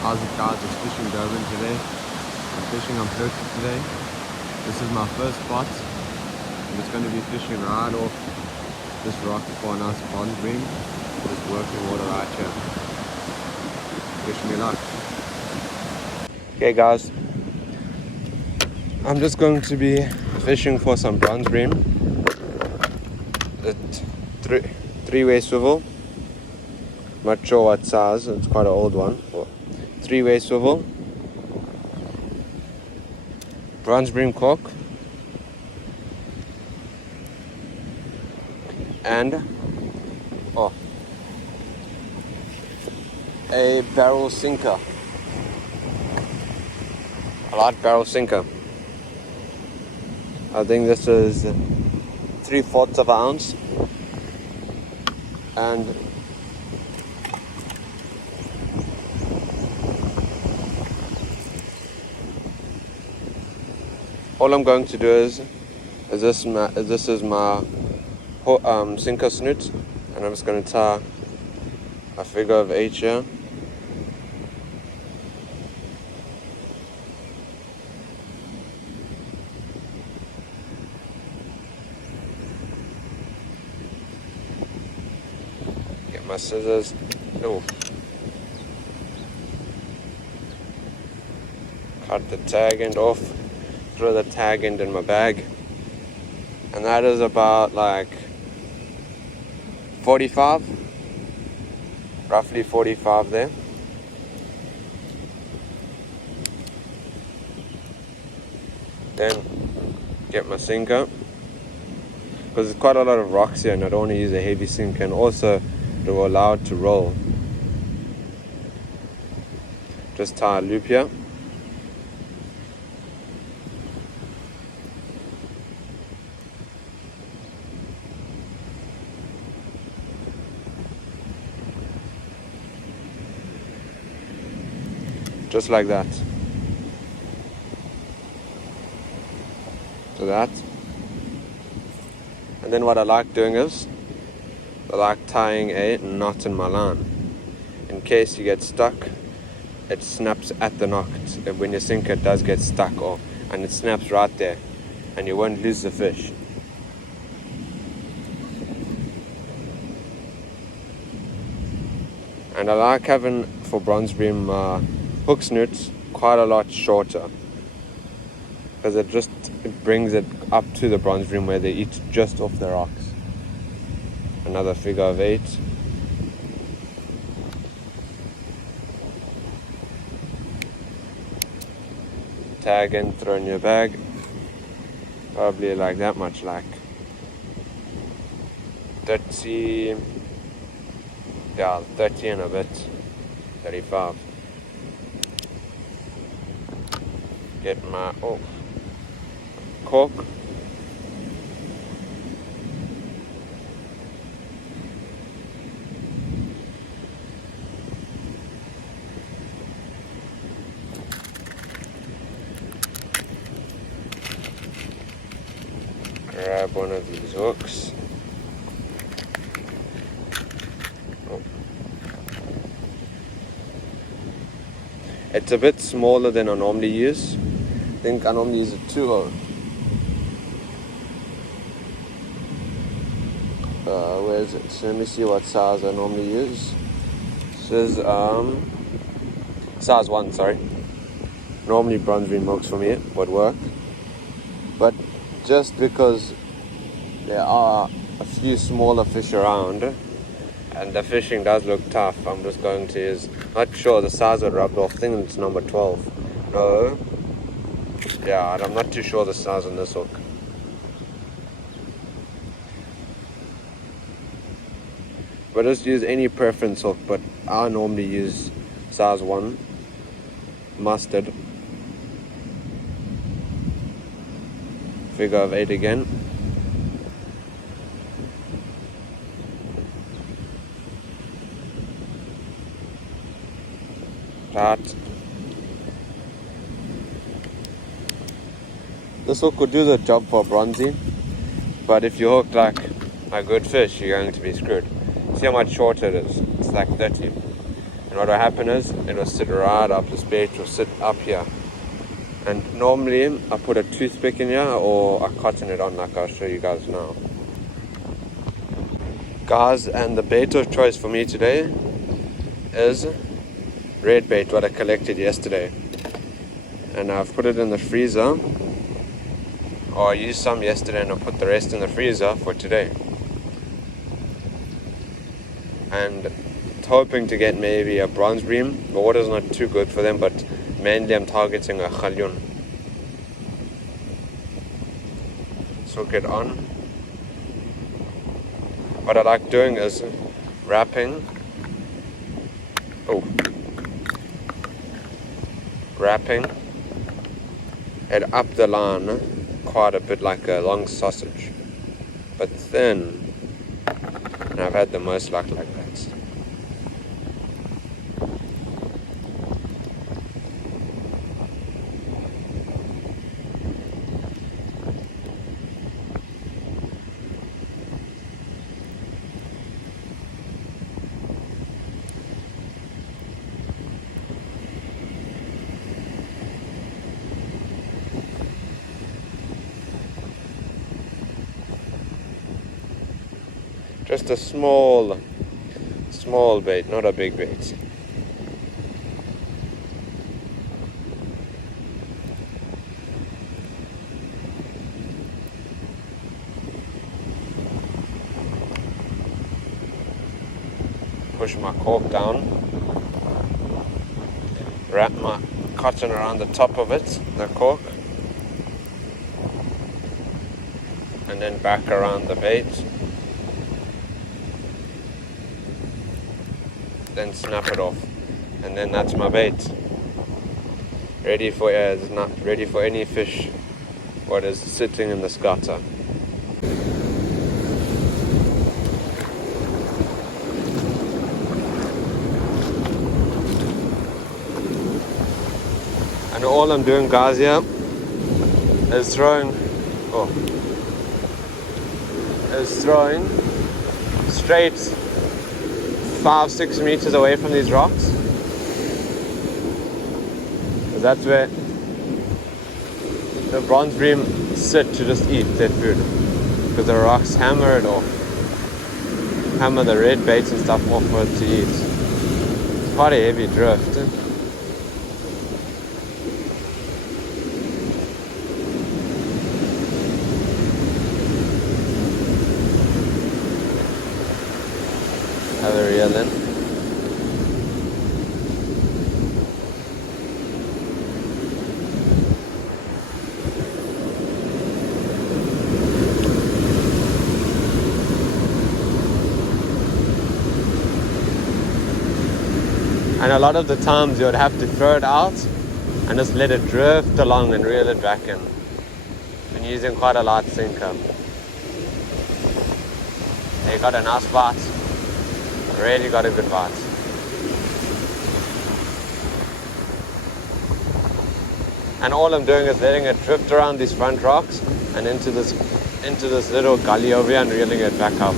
How's it, guys? It's fishing Durban today. I'm fishing umdloti today. This is my first spot. I'm just going to be fishing right off this rock for a nice pond bream. Just working water right here. Wish me luck. Okay guys, I'm just going to be fishing for some bronze bream. Three-way swivel. Not sure what size, it's quite an old one. Three-way swivel. Bronze bream cork. And a barrel sinker. A light barrel sinker. I think this is 3/4 of an ounce. And all I'm going to do is this is my sinker snoot, and I'm just going to tie a figure of 8 here. Get my scissors. Oh. Cut the tag end off. Throw the tag end in my bag. And that is about like 45. Roughly 45 there. Then get my sinker, because there's quite a lot of rocks here and I don't want to use a heavy sinker, and also it will allow it to roll. Just tie a loop here. Just like that. So that. And then what I like doing is, I like tying a knot in my line. In case you get stuck, it snaps at the knot. When your sinker does get stuck, and it snaps right there, and you won't lose the fish. And I like having, for bronze bream, hook snoots quite a lot shorter, because it brings it up to the bronze bream where they eat just off the rocks. Another figure of 8. Tag and throw in your bag. Probably like that much, like 30, yeah, 30 and a bit, 35. Get my cork. Grab one of these hooks. It's a bit smaller than I normally use. I think I normally use a 2-0. Where is it? So let me see what size I normally use. This is size 1, sorry. Normally bronze bream hooks for me would work. But just because there are a few smaller fish around and the fishing does look tough, I'm just going to use, not sure the size it rubbed off, I think it's number 12. No. Yeah, I'm not too sure the size on this hook. But just use any preference hook, but I normally use size 1 mustard. Figure of 8 again. That. This hook could do the job for bronzy, but if you hook like a good fish, you're going to be screwed. See how much shorter it is? It's like 30. And what will happen is, it will sit right up, this bait will sit up here. And normally, I put a toothpick in here or I cotton it on like I'll show you guys now. Guys, and the bait of choice for me today is red bait, what I collected yesterday. And I've put it in the freezer. Or I used some yesterday and I put the rest in the freezer for today. And hoping to get maybe a bronze bream. The water's not too good for them, but mainly I'm targeting a khalyun. Soak it on. What I like doing is wrapping it up the line quite a bit, like a long sausage, but thin. And I've had the most luck like that. Just a small bait, not a big bait. Push my cork down, wrap my cotton around the top of it, the cork, and then back around the bait. Then snap it off, and then that's my bait. Ready for any fish what is sitting in the scatter. And all I'm doing, guys, here is throwing straight 5-6 meters away from these rocks. That's where the bronze bream sit to just eat their food, because the rocks hammer it off, hammer the red baits and stuff off for it to eat. It's quite a heavy drift. Have a reel in. And a lot of the times you would have to throw it out and just let it drift along and reel it back in. And using quite a light sinker. You got a nice bite. Really got a good bite. And all I'm doing is letting it drift around these front rocks and into this little gully over here and reeling it back up.